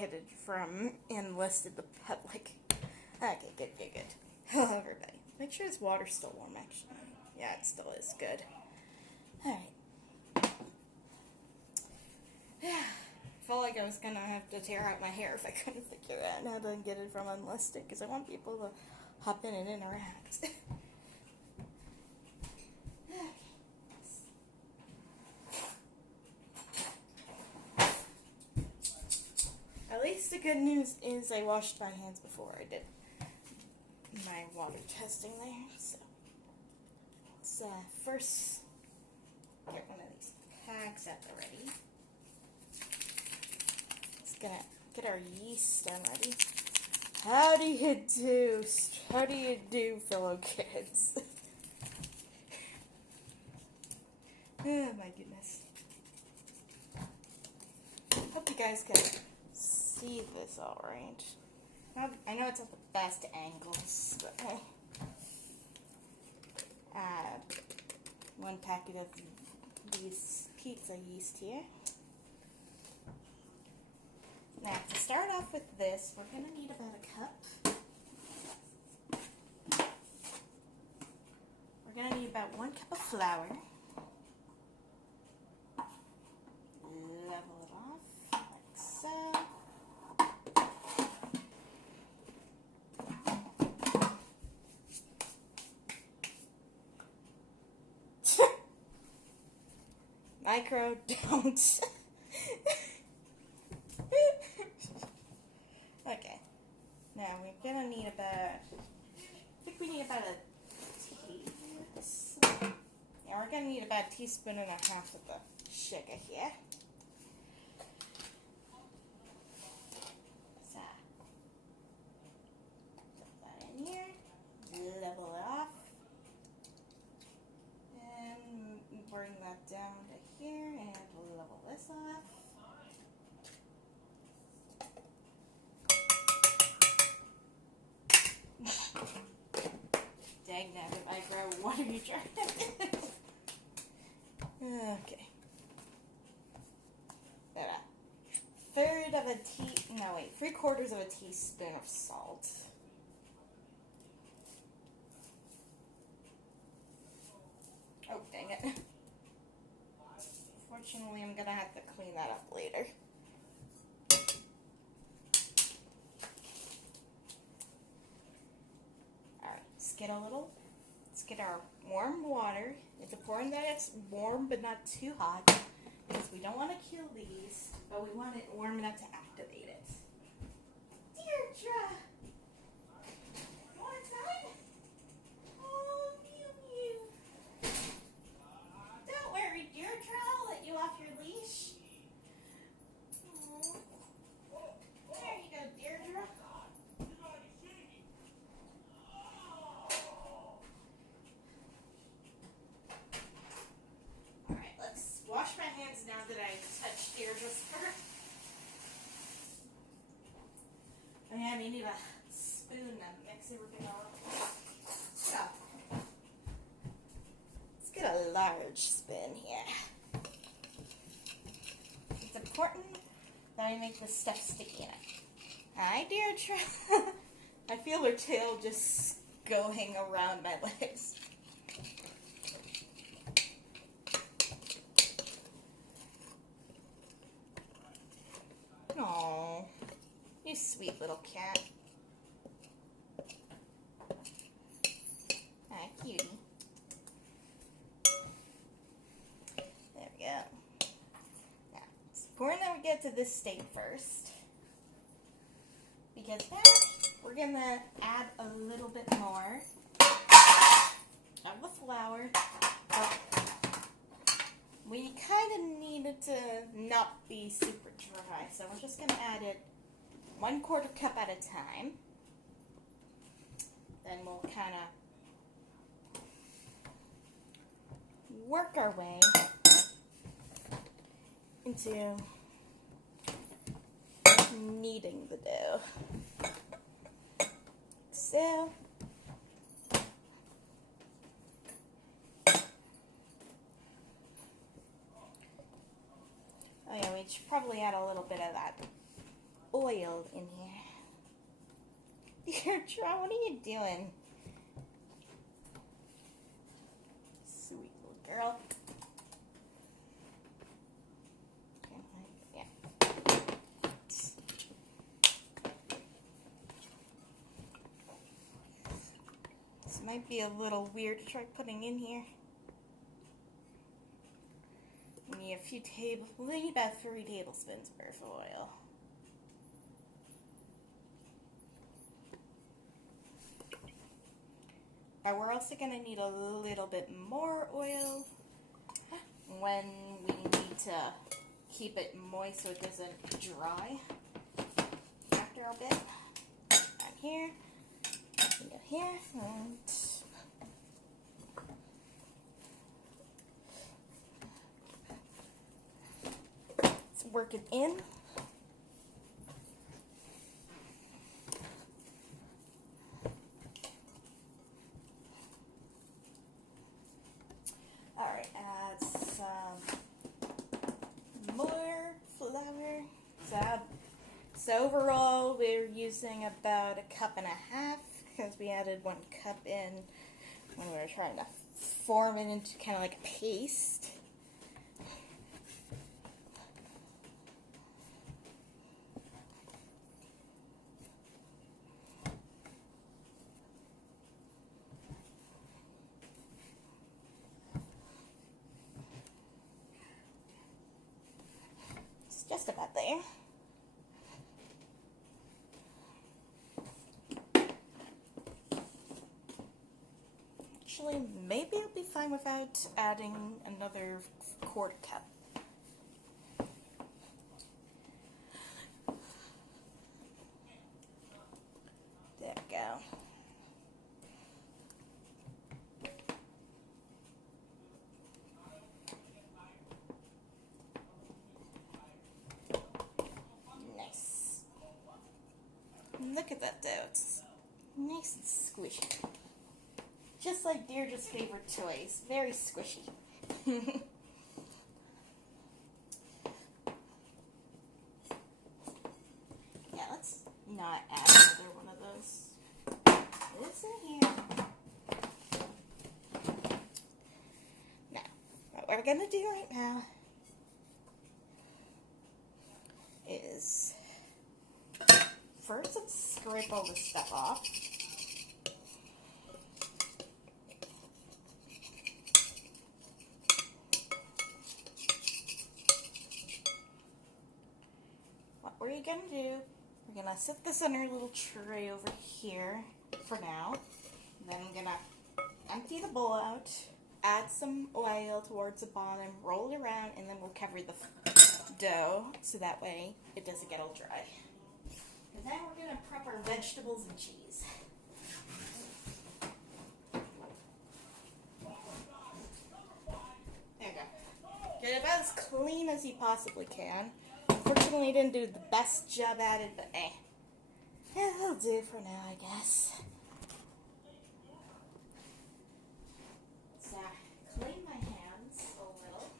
get from enlisted the public. Okay, good. Hello, everybody. Make sure this water's still warm, actually. Yeah, it still is. Good. Alright. I felt like I was gonna have to tear out my hair if I couldn't figure out how to get it from enlisted, because I want people to hop in and interact. At least the good news is I washed my hands before I did my water testing there, so let's first get one of these packs at the ready. It's gonna get our yeast done ready. How do you do, fellow kids? Oh my goodness. Hope you guys can see this all right. I know it's at the best angles, but hey. Add 1 packet of these pizza yeast here. Now, to start off with this, we're going to need about a cup. We're going to need about 1 cup of flour. Level it off, like so. Micro, don't. Okay. Now we're gonna need about, I think we need about a teaspoon. Yeah, we're gonna need about a teaspoon and a half of the sugar here. So, put that in here, level it off, and bring that down to here, and we'll level this off. Dang that, if I grab water, you try. Okay. About a third of a no wait, 3/4 of a teaspoon of salt. Oh, dang it. Fortunately, I'm gonna have to clean that up later. Alright, let's get our warm water. It's important that it's warm but not too hot, because we don't want to kill these, but we want it warm enough to activate it. Deirdre! More time? Oh, mew. Don't worry, Deirdre, I'll let you off your leash. Oh. There you go, Deirdre. Alright, let's wash my hands now that I touched Deirdre's fur. Oh yeah, we need a spoon to mix everything all up. So, let's get a large spoon here. It's important that I make this stuff sticky in it. Hi, Deirdre. I feel her tail just going around my legs. Aww, you sweet little cat. Hi, cutie. There we go. Now, it's important that we get to this state first, because now we're gonna add a little bit more of the flour. We kind of need it to not be super dry, so we're just going to add it 1/4 cup at a time. Then we'll kind of work our way into kneading the dough. So, oh yeah, we should probably add a little bit of that oil in here. Deirdre, what are you doing? Sweet little girl. Yeah. This might be a little weird to try putting in here. We need we need about 3 tablespoons worth of oil. But we're also going to need a little bit more oil when we need to keep it moist so it doesn't dry after a bit. And here, we go here, and let's work it in. Alright, add some more flour. So overall, we're using about 1.5 cups because we added 1 cup in when we were trying to form it into kind of like a paste. It's just about there. Actually, maybe I'll be fine without adding another 1/4 cup. There we go. Nice. Look at that dough. It's nice and squishy. Just like Deirdre's favorite toys. Very squishy. Yeah, let's not add another one of those. It's in here. Now, what we're going to do right now is first let's scrape all this stuff off. We're going to do, we're going to set this on our little tray over here for now. Then I'm going to empty the bowl out, add some oil towards the bottom, roll it around, and then we'll cover the dough so that way it doesn't get all dry. And then we're going to prep our vegetables and cheese. There you go. Get it about as clean as you possibly can. Unfortunately, I didn't do the best job at it, but yeah, that'll do for now, I guess. So, clean my hands a little.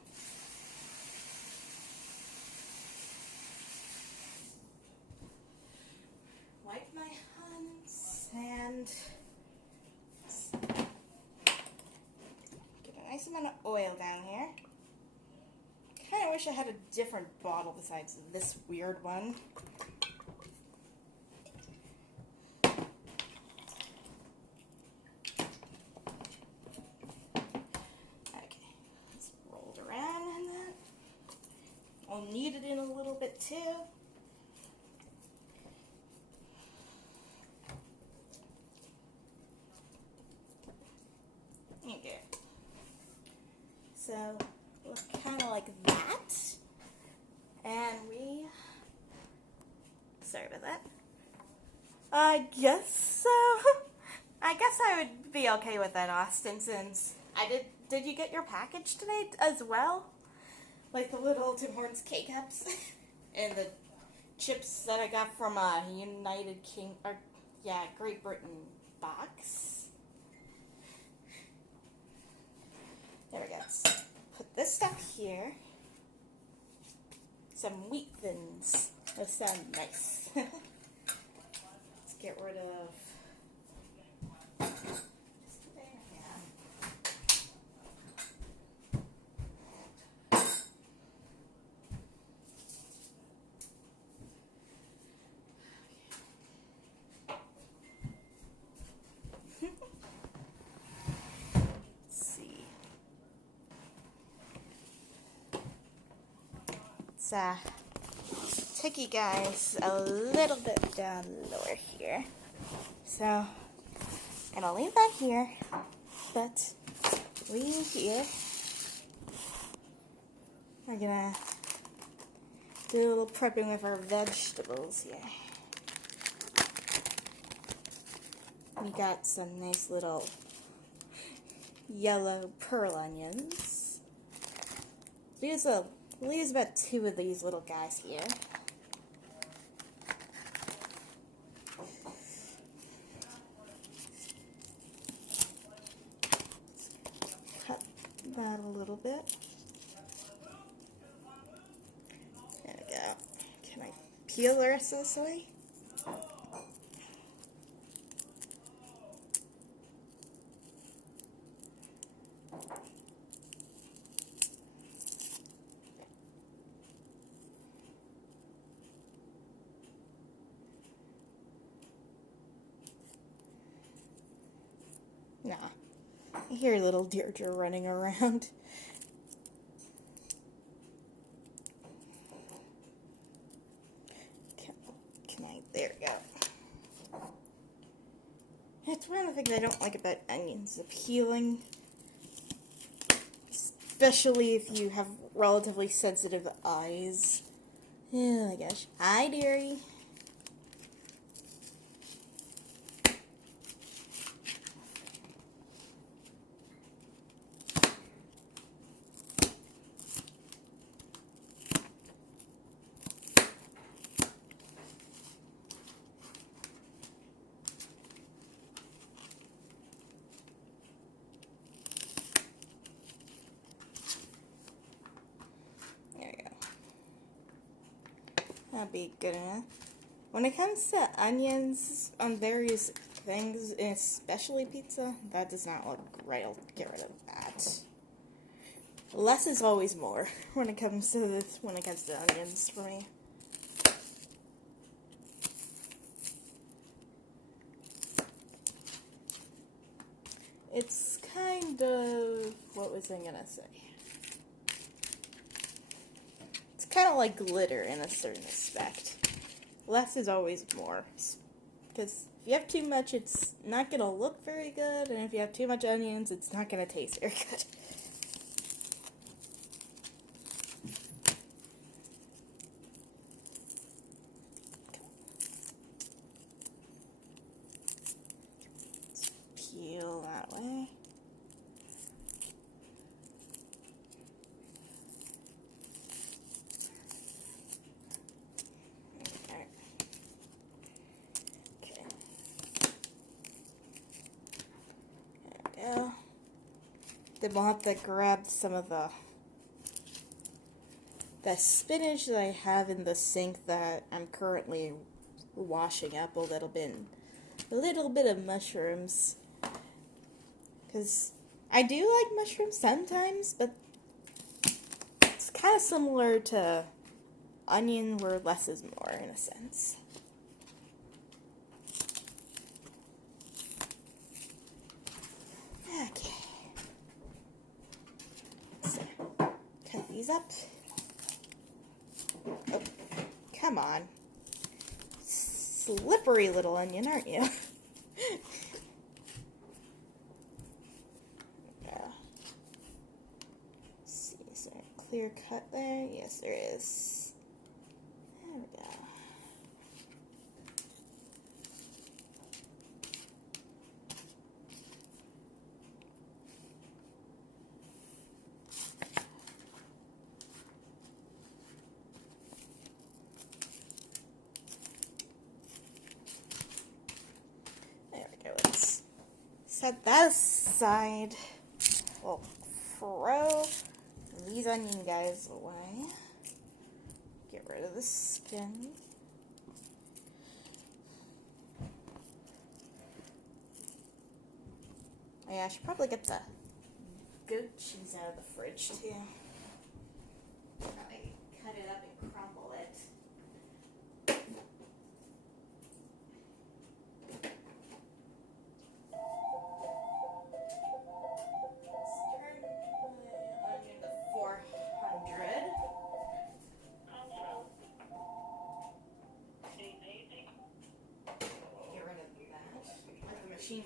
Wipe my hands and get a nice amount of oil down here. I wish I had a different bottle besides this weird one. Okay, let's roll it around in that. I'll knead it in a little bit too. Okay. So, look kind of like that. And sorry about that. I guess so. I guess I would be okay with that, Austin, since did you get your package today as well? Like the little Tim Hortons K-Cups and the chips that I got from a Great Britain box. There we go. Put this stuff here. Some wheat thins. That sounds nice. Let's get rid of. Take you guys a little bit down lower here. So, I'm gonna leave that here, but we here are gonna do a little prepping with our vegetables here. We got some nice little yellow pearl onions. We'll use about 2 of these little guys here. Cut that a little bit. There we go. Can I peel the rest of this away? Nah. I hear little Deirdre running around. There we go. It's one of the things I don't like about onions, the peeling. Especially if you have relatively sensitive eyes. Oh my gosh. Hi, dearie. That'd be good enough. When it comes to onions on various things, especially pizza, that does not look great. I'll get rid of that. Less is always more when it comes to this. When it comes to onions for me. It's kind of, what was I gonna say? Kind of like glitter in a certain aspect. Less is always more. Because if you have too much, it's not going to look very good. And if you have too much onions, it's not going to taste very good. Let's peel that way. Then we'll have to grab some of the spinach that I have in the sink that I'm currently washing up a little bit of mushrooms. Because I do like mushrooms sometimes, but it's kind of similar to onion where less is more in a sense. Okay. Cut these up. Oh, come on. Slippery little onion, aren't you? Yeah. Let's see, is there a clear cut there? Yes, there is. There we go. Set that aside. We'll throw these onion guys away. Get rid of the skin. yeah, I should probably get the goat cheese out of the fridge too. Probably cut it up and crumble it.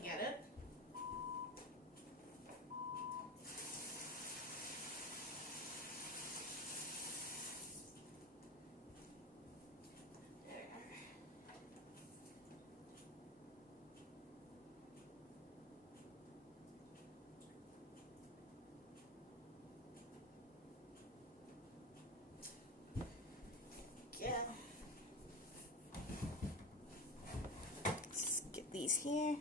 Get it? Yeah. Let's get these here.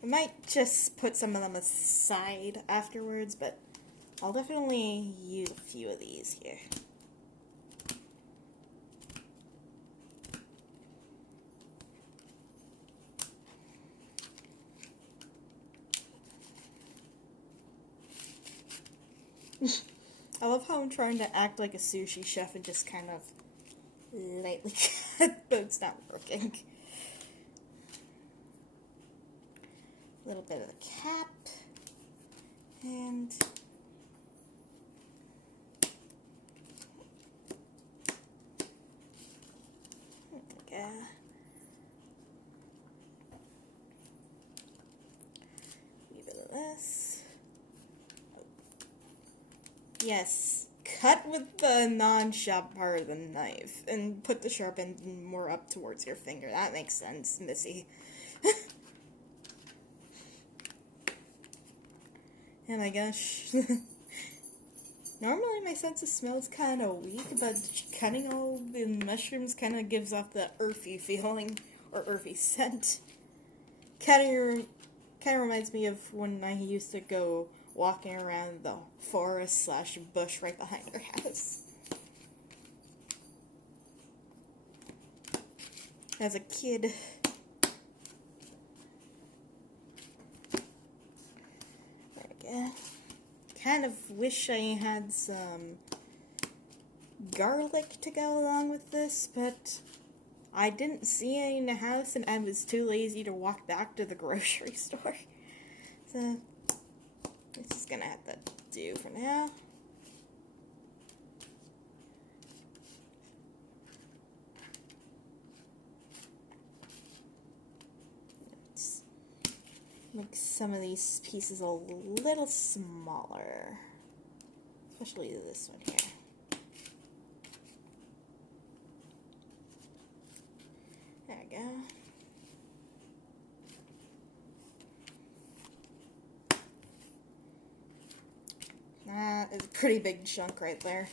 I might just put some of them aside afterwards, but I'll definitely use a few of these here. I love how I'm trying to act like a sushi chef and just kind of lightly cut, but it's not working. A little bit of the cap, and okay. A bit of this. Yes, cut with the non-sharp part of the knife, and put the sharp end more up towards your finger. That makes sense, Missy. Oh my gosh. Normally my sense of smell is kind of weak, but cutting all the mushrooms kind of gives off the earthy feeling, or earthy scent. Kind of reminds me of when I used to go walking around the forest / bush right behind our house. As a kid. Kind of wish I had some garlic to go along with this, but I didn't see any in the house and I was too lazy to walk back to the grocery store. So, this is gonna have to do for now. Make some of these pieces a little smaller, especially this one here. There we go. That is a pretty big chunk right there.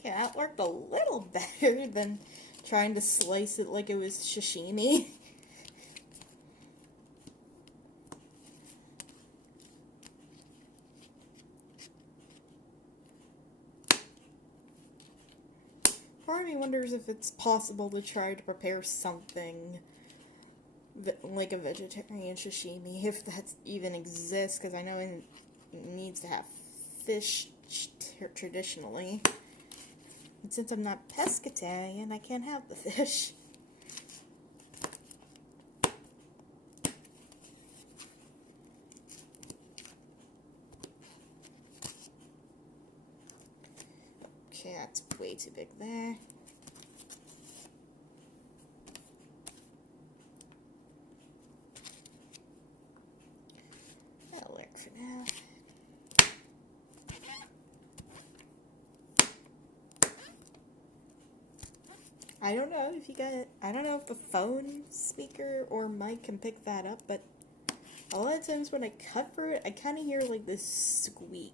Okay, that worked a little better than trying to slice it like it was sashimi. Part of me wonders if it's possible to try to prepare something like a vegetarian sashimi, if that even exists, because I know it needs to have fish traditionally. And since I'm not pescatarian, I can't have the fish. Okay, that's way too big there. That'll work for now. I don't know if you got, I don't know if the phone speaker or mic can pick that up, but a lot of times when I cut for it, I kind of hear like this squeak.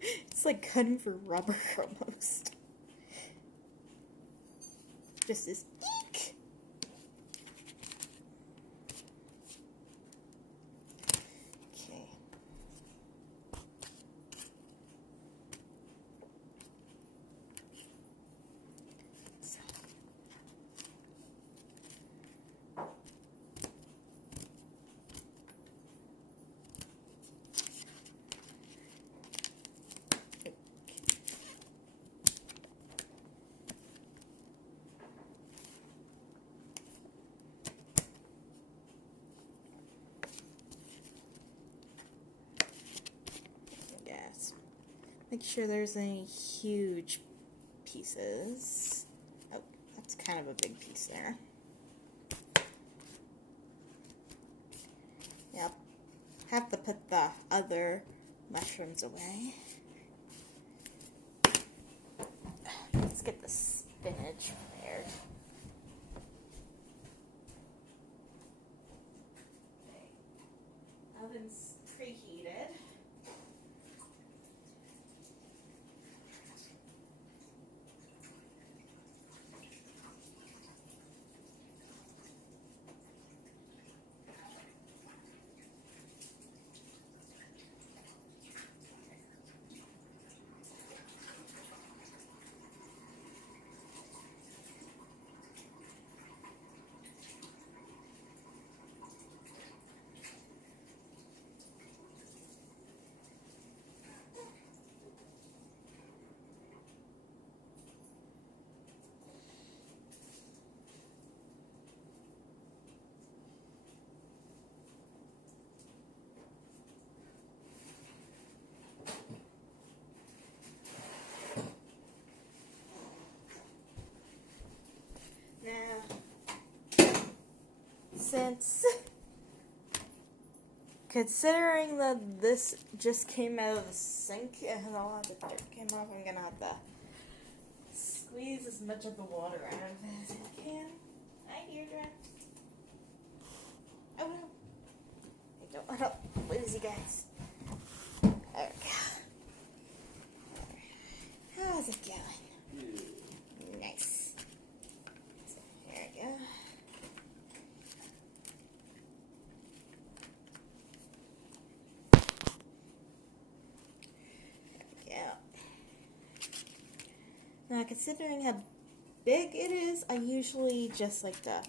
It's like cutting for rubber almost. Just this eek. Okay. So. Yes. Make sure there's any huge pieces. Oh, that's kind of a big piece there. Yep. Have to put the other mushrooms away. Let's get the spinach prepared. Oven's preheated. Now, since considering that this just came out of the sink and a lot of the dirt came off, I'm gonna have to squeeze as much of the water out of it as I can. Hi, Deirdre. Oh no. I don't want to lose you guys. There we go. How's it going? Nice. So, here we go. Now, considering how big it is, I usually just like to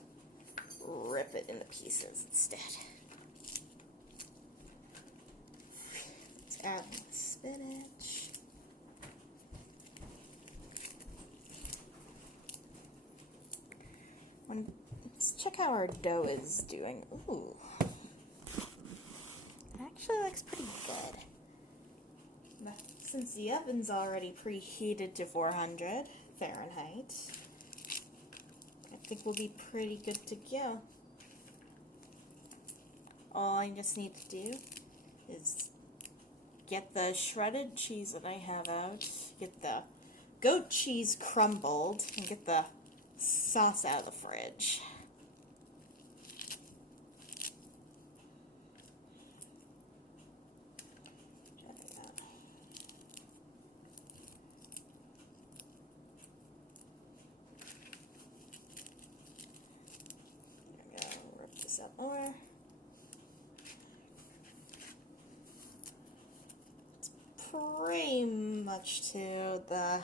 rip it into pieces instead. Let's add the spinach. Let's check how our dough is doing. Ooh. It actually looks pretty good. But since the oven's already preheated to 400 Fahrenheit, I think we'll be pretty good to go. All I just need to do is get the shredded cheese that I have out, get the goat cheese crumbled, and get the sauce out of the fridge. Up more. It's pretty much to the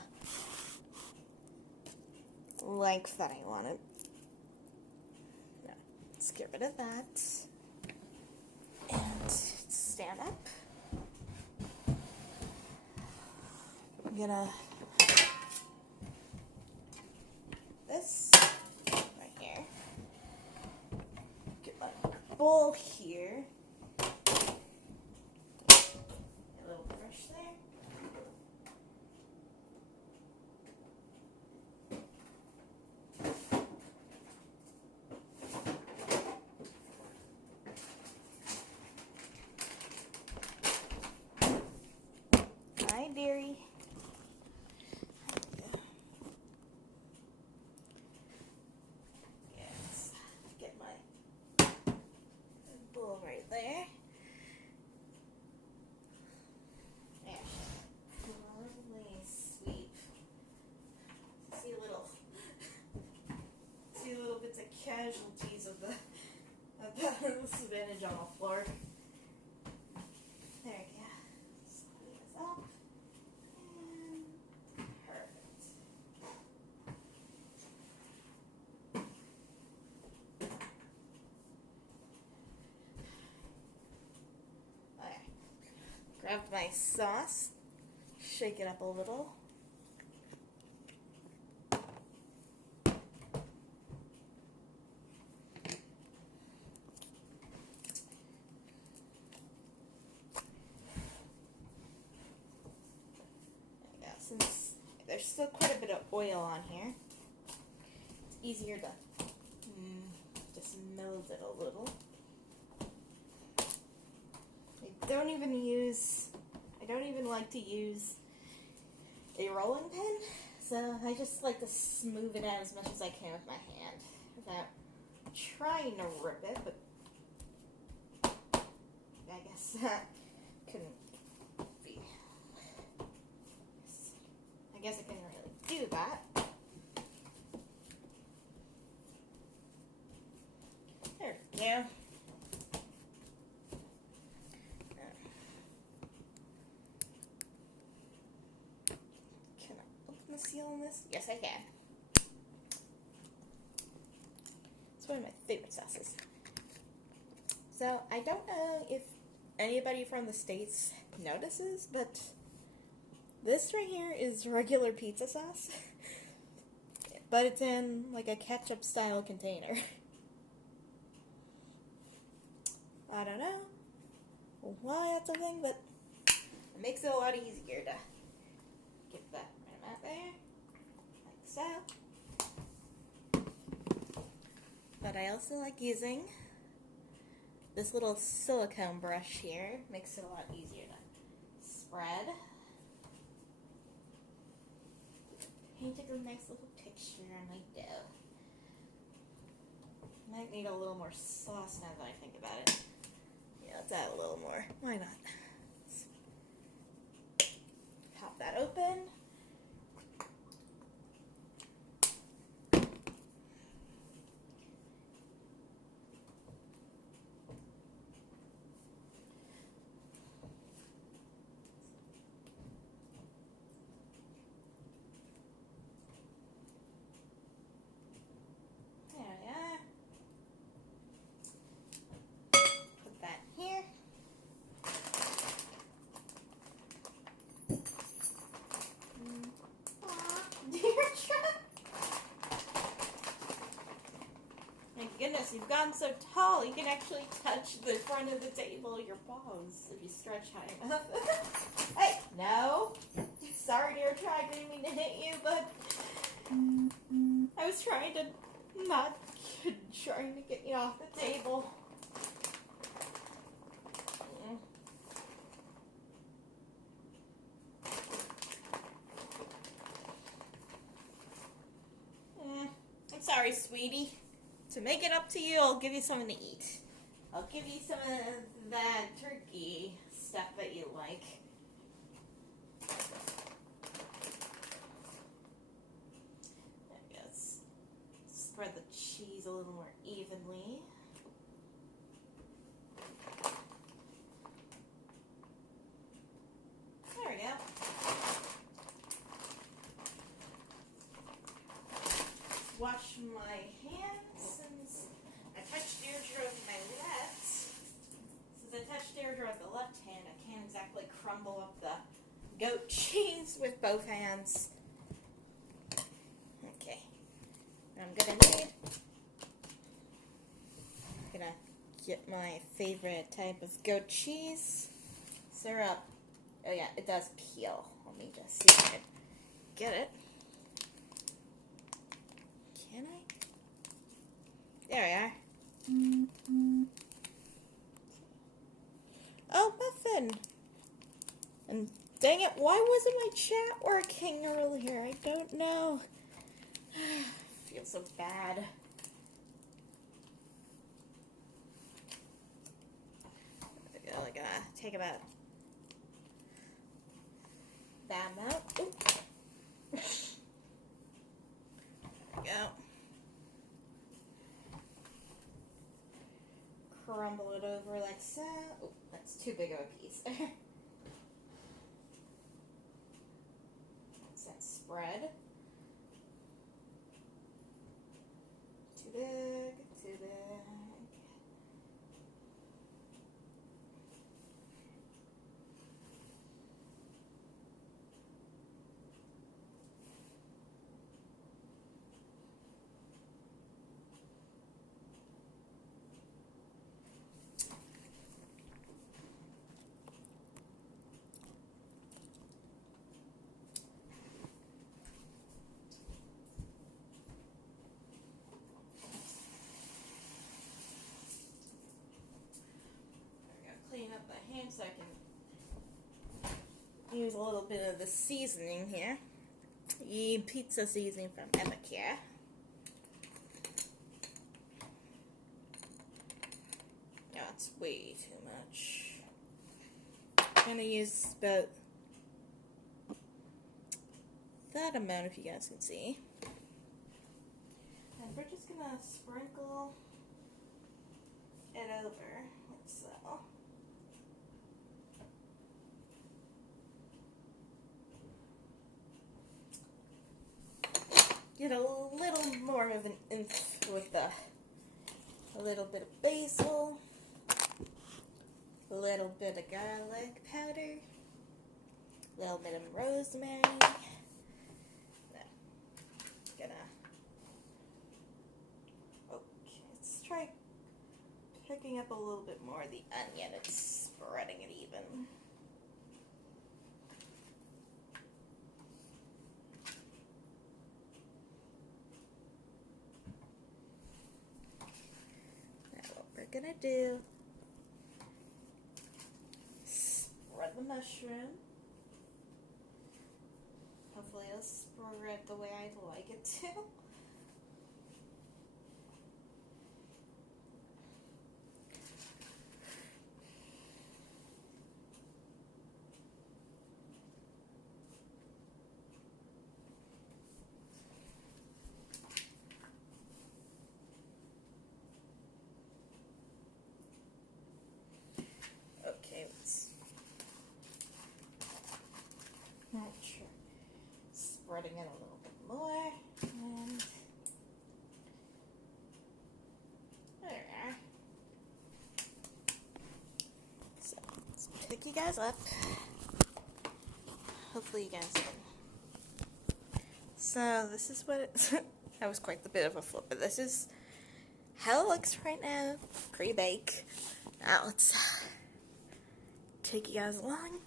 length that I want it. No, let's get rid of that. And stand up. I'm gonna this right here. Get my bowl here. A little brush there. Hi, dearie. sponge on the floor. There you go. Slide this up. And perfect. Okay. Grabbed my sauce. Shake it up a little. Since there's still quite a bit of oil on here, it's easier to just melt it a little. I don't even like to use a rolling pin, so I just like to smooth it out as much as I can with my hand without trying to rip it, but I guess that couldn't be. I guess I couldn't really do that. There we go. Can I open the seal on this? Yes, I can. It's one of my favorite sauces. So, I don't know if anybody from the States notices, but this right here is regular pizza sauce, but it's in like a ketchup style container. I don't know why that's a thing, but it makes it a lot easier to get that right out there, like so. But I also like using this little silicone brush here. Makes it a lot easier to spread. Painted a nice little picture on my dough. Might need a little more sauce now that I think about it. Yeah, let's add a little more. Why not? Let's pop that open. Goodness, you've gotten so tall, you can actually touch the front of the table with your paws if you stretch high enough. Hey, no. Sorry, dear, I didn't mean to hit you, but I was trying to get you off the table. I'm sorry, sweetie. To make it up to you, I'll give you something to eat. I'll give you some of that turkey stuff that you like. I guess spread the cheese a little more evenly. There we go. Wash my hands. With the left hand, I can't exactly crumble up the goat cheese with both hands. Okay, I'm gonna get my favorite type of goat cheese syrup. Oh yeah, it does peel. Let me just see if I can get it. Can I? There we are. Oh, muffin! And dang it, why wasn't my chat working earlier? I don't know. I feel so bad. I gotta take about that amount. Oop. There we go. crumble it over like so. Oh, that's too big of a piece. That's that spread. Too big, too big. Clean up the ham so I can use a little bit of the seasoning here. Pizza seasoning from Epicure. No, it's way too much. I'm gonna use about that amount if you guys can see. And we're just gonna sprinkle it over like so. Get a little more of an oomph with a little bit of basil, a little bit of garlic powder, a little bit of rosemary. Let's try picking up a little bit more of the onion and spreading it even. Gonna do spread the mushroom. Hopefully it'll spread the way I'd like it to. Not sure. Spreading it a little bit more. And there we are. So let's pick you guys up. Hopefully you guys can. So this is what it that was quite a bit of a flip, but this is how it looks right now. Pre-bake. Now let's take you guys along.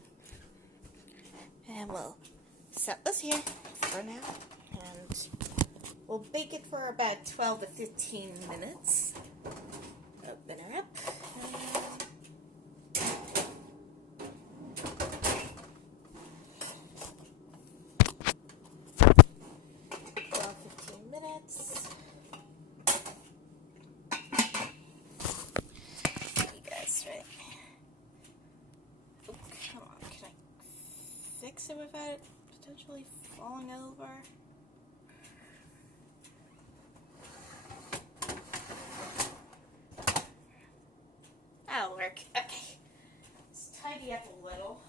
And we'll set this here for now, and we'll bake it for about 12 to 15 minutes. Open her up. 12-15 minutes. You guys ready? Oh, come on, can I fix it without it potentially falling over? That'll work. Okay. Let's tidy up a little.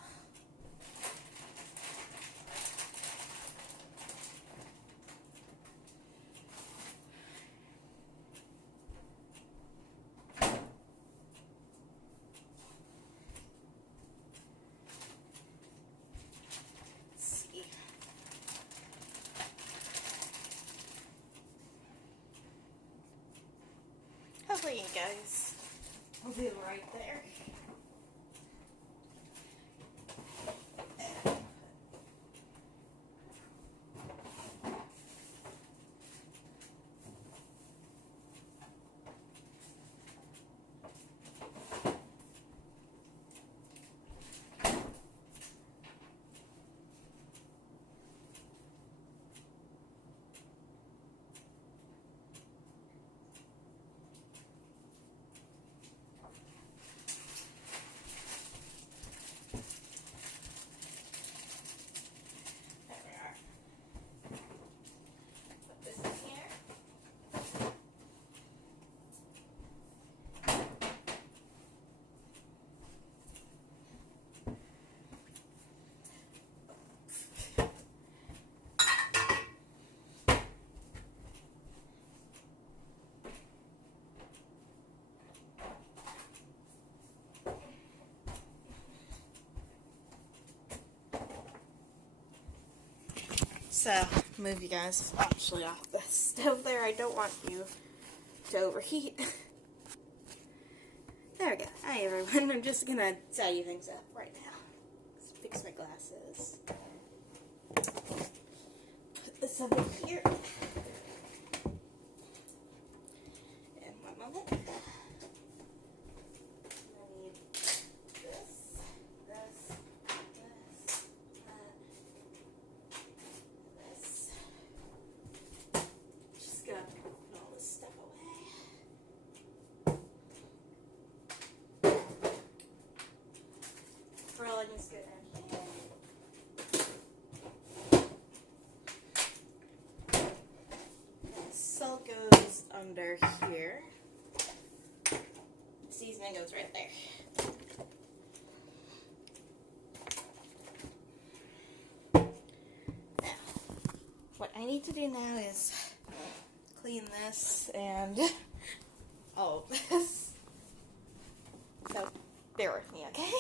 Hopefully you guys will be right there. move you guys actually off the stove there. I don't want you to overheat. There we go. Hi everyone. I'm just gonna tidy things up right now. Let's fix my glasses. Put this over here. And 1 moment. I need this, this. Just gonna put all this stuff away. Rolling is good in here. The salt goes under here. Seasoning goes right there. Now, what I need to do now is clean this and all of this. So, bear with me, okay?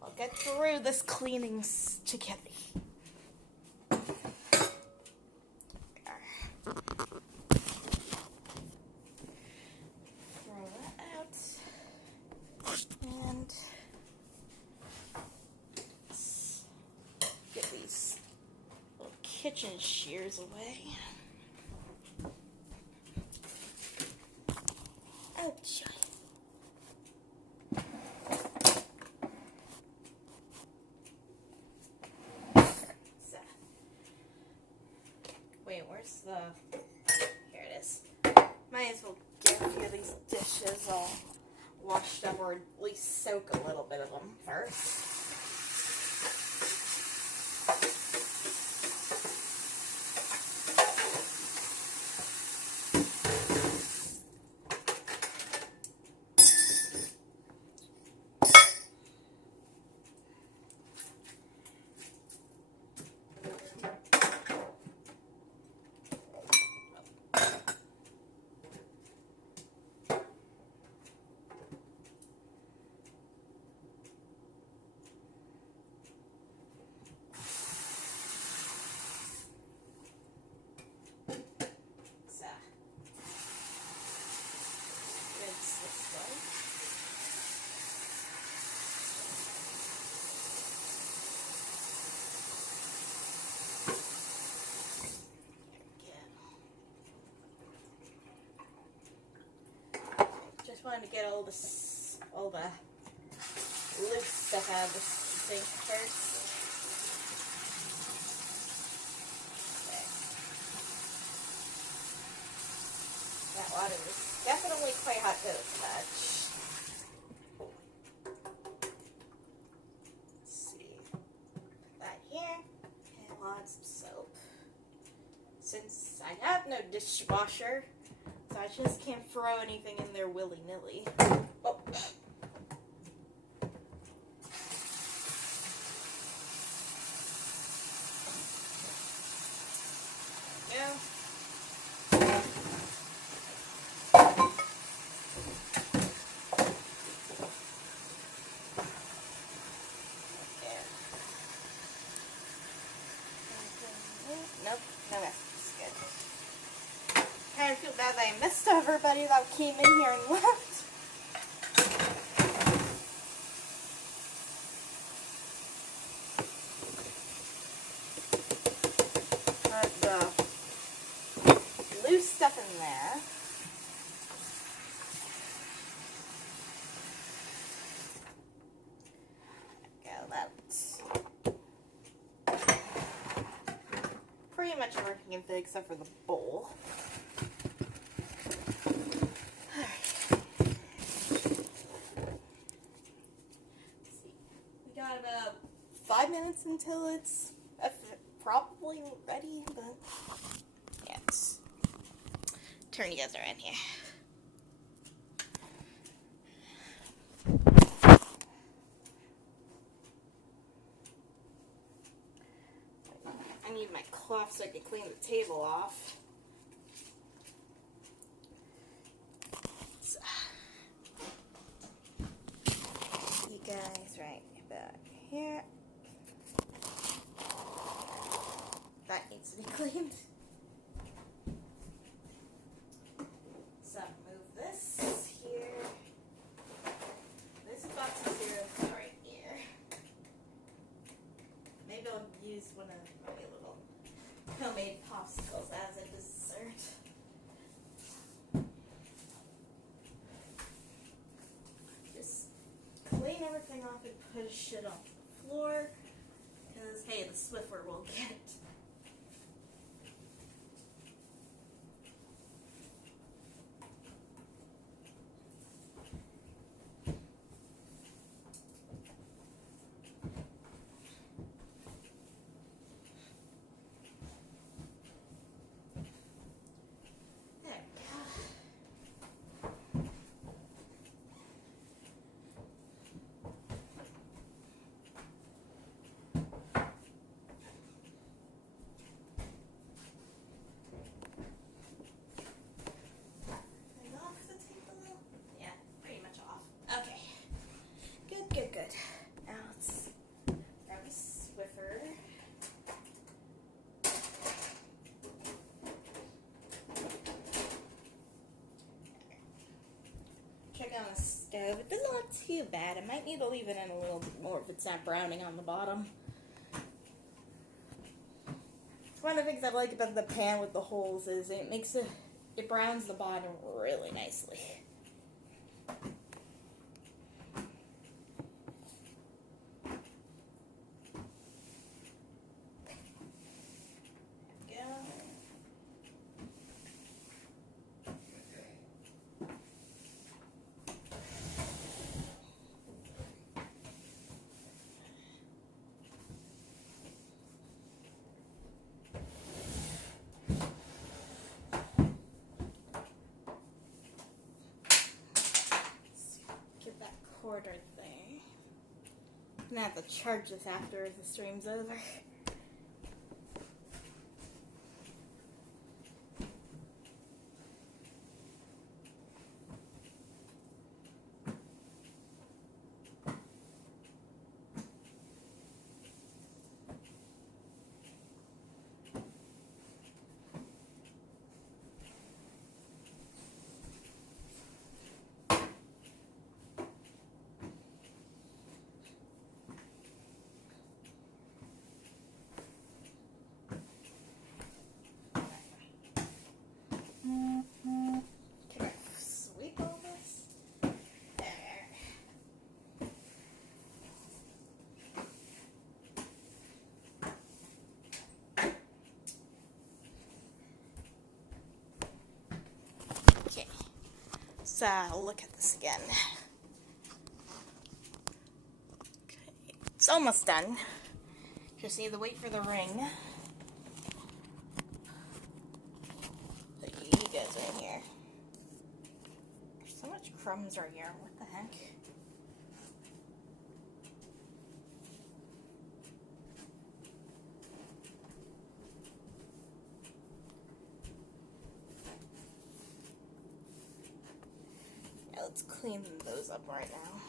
We'll get through this cleaning together. Throw that out. And let's get these little kitchen shears away. Oh, joy. Wait, where's the... Here it is. Might as well get a few of these dishes all washed up, or at least soak a little bit of them first. Just wanted to get all the loose stuff out of the sink first. Okay. That water is definitely quite hot to the touch. Let's see. Put that here. And lots of soap. Since I have no dishwasher, so I just can't throw anything in there willy-nilly. Oh. Yeah. Nope, no mess. It's good. Kind of feel bad that I missed everybody that came in here and left. Put the loose stuff in there. There we go, that's pretty much everything you can fit except for the bowl. Got about 5 minutes until it's probably ready, but yeah, let's turn you guys around here. I need my cloth so I can clean the table off. So, you guys right back here. be cleaned. So move this here. This box of cereal right here. Maybe I'll use one of my little homemade popsicles as a dessert. Just clean everything off and push it on the floor. Because, hey, the Swiffer will get it. Good. Now let's grab a Swiffer. Check on the stove. It doesn't look too bad. I might need to leave it in a little bit more if it's not browning on the bottom. One of the things I like about the pan with the holes is it browns the bottom really nicely. Quarter thing. I'm gonna have to charge this after the stream's over. So I'll look at this again. Okay, it's almost done. Just need to wait for the ring. Put you guys right here. There's so much crumbs right here. What the heck? Let's clean those up right now.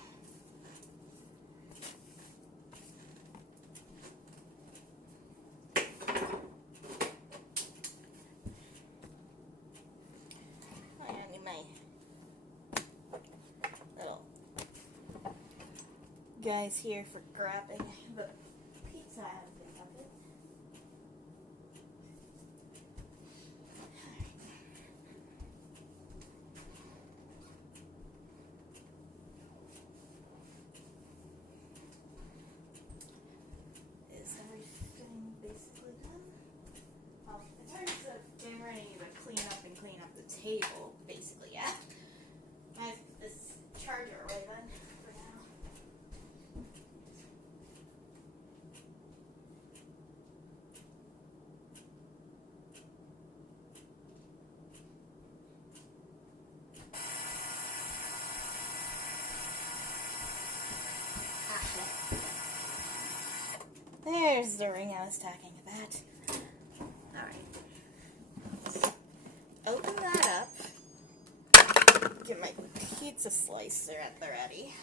I need my little guys here for grabbing the pizza out of the bucket. Table, basically, yeah. I have this charger right then for now. There's the ring I was talking about. Alright. Open that up. Get my pizza slicer at the ready.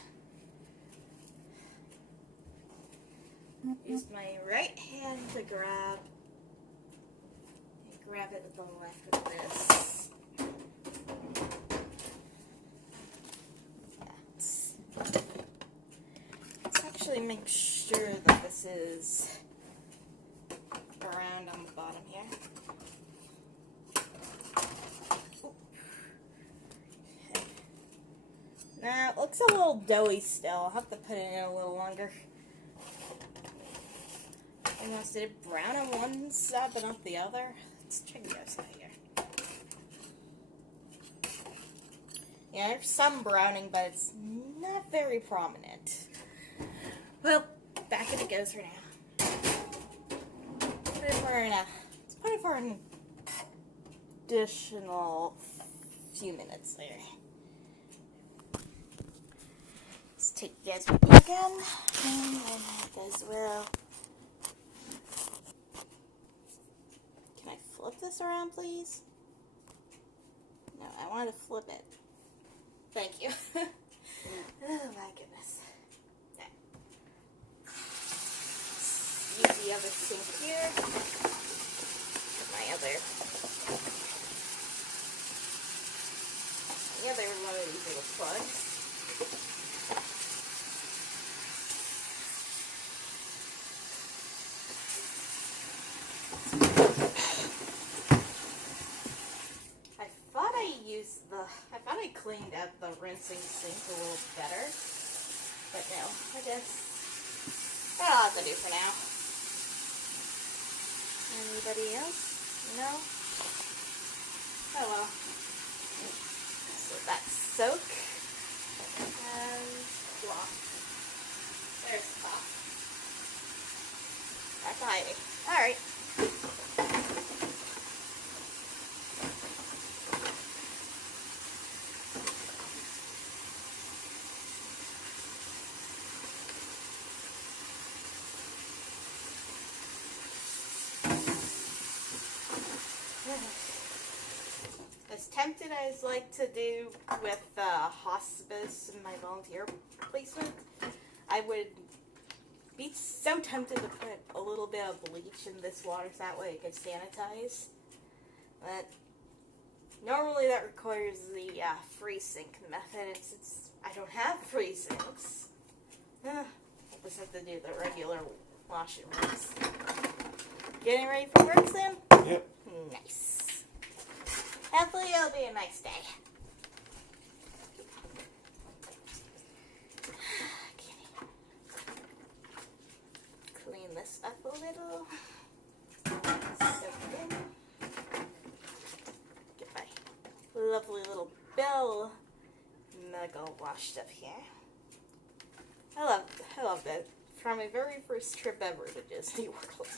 Use my right hand to grab grab it with the left of this. Let's actually make sure that this is around on the bottom here. Okay. Now, it looks a little doughy still. I'll have to put it in a little longer. Almost did it brown on one side but not the other. Let's check this out here. Yeah, there's some browning, but it's not very prominent. Well, back it goes for now. Put it for let's put it for an additional few minutes there. Let's take this with me again, and might as well. Can I flip this around, please? No, I want to flip it. Thank you. Oh my goodness. Okay. Use the other sink here. My other one of these little plugs. I thought I cleaned up the rinsing sink a little better, but no, I guess that'll have to do for now. Anybody else? No? Oh well. So that's soak and cloth. There's cloth. That's hiding. Alright. As tempted as I like to do with hospice and my volunteer placement, I would be so tempted to put a little bit of bleach in this water so that way it could sanitize. But normally that requires the free sink method, and since I don't have free sinks, I just have to do the regular wash and rinse. Getting ready for work, Sam? Yep. Nice. Hopefully it'll be a nice day. Okay. Clean this up a little. Soak it in. Get my lovely little bell mug all washed up here. I love that. From my very first trip ever to Disney World.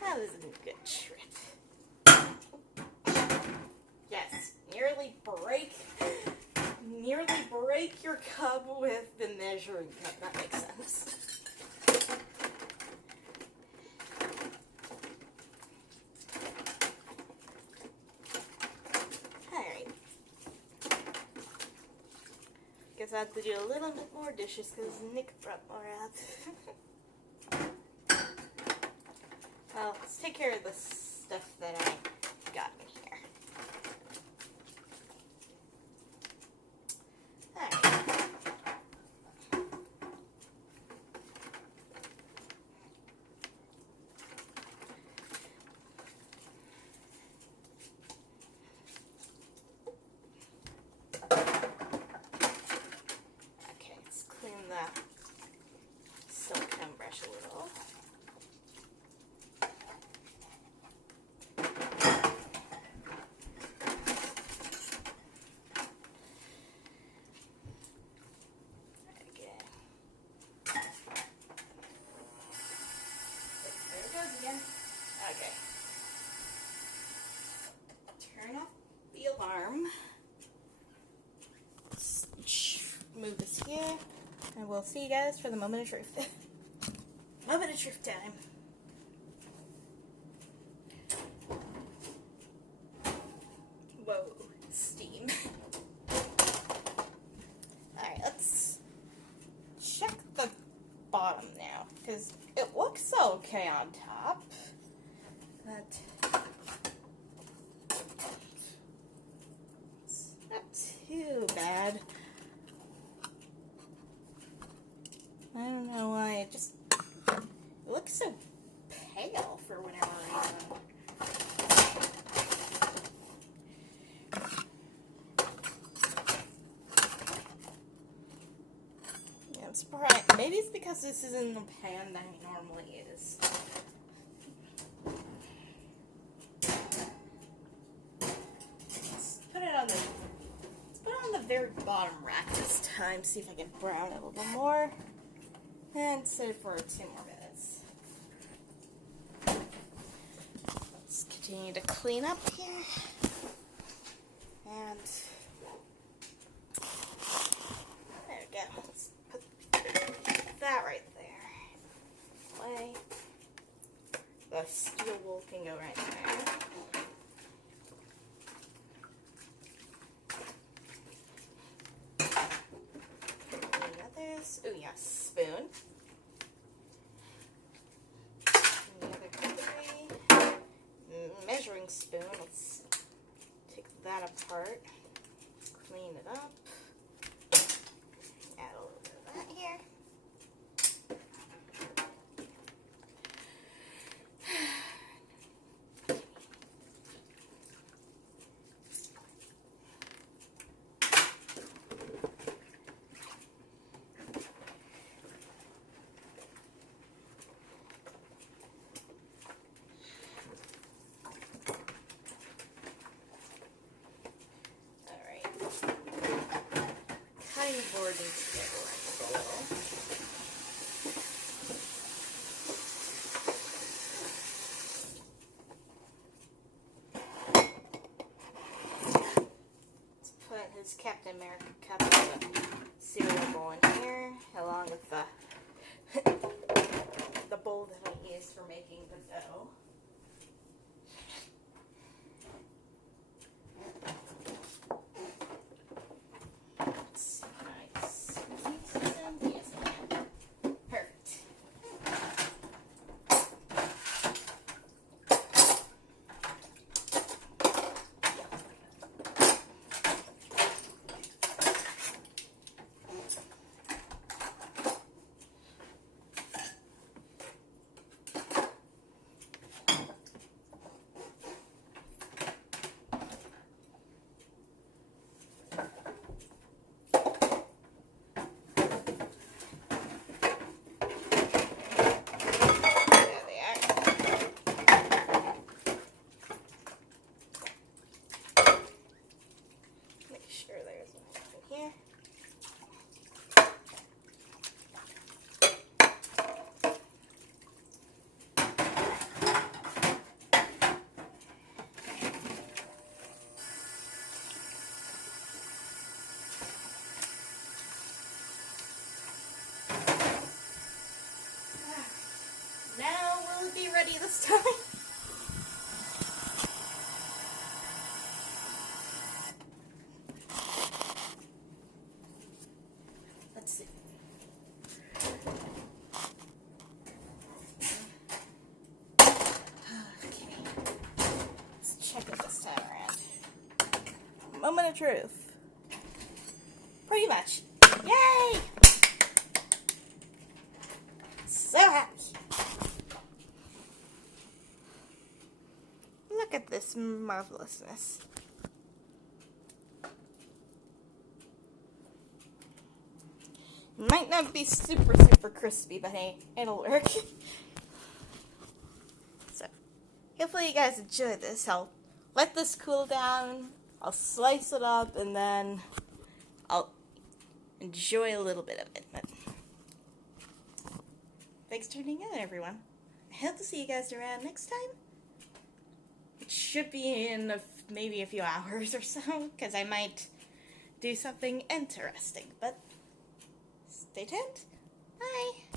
That was a good trip. Yes, nearly break your cup with the measuring cup. That makes sense. Alright. Guess I have to do a little bit more dishes because Nick brought more out. Well, let's take care of the stuff that I got in here. Okay, let's clean the silicone brush a little. Okay. Turn off the alarm. Move this here. And we'll see you guys for the moment of truth. Moment of truth time. Whoa, steam. Alright, let's check the bottom now. Because it looks okay on top. But so pale for whatever reason. Yeah, I'm surprised. Maybe it's because this is in the pan that it normally is. Let's put it on the very bottom rack this time. See if I can brown it a little more. And set it for 2 more minutes. Let's continue to clean up here. And there we go. Let's put that right there. Away. The steel wool can go right there. Oh yes, spoon. And the other cutlery. Measuring spoon. Let's take that apart. Clean it up. Add a little bit of that here. Cutting board needs to get right a little. Let's put his Captain America cup in the cereal bowl in here, along with the bowl that I use for making the dough. Ready this time. Let's see. Okay. Let's check it this time around. Moment of truth. Pretty much. Yay! So happy. Look at this marvelousness. Might not be super crispy, but hey, it'll work. So, hopefully you guys enjoyed this. I'll let this cool down, I'll slice it up, and then I'll enjoy a little bit of it. But thanks for tuning in, everyone. I hope to see you guys around next time. It should be in maybe a few hours or so, because I might do something interesting, but stay tuned. Bye!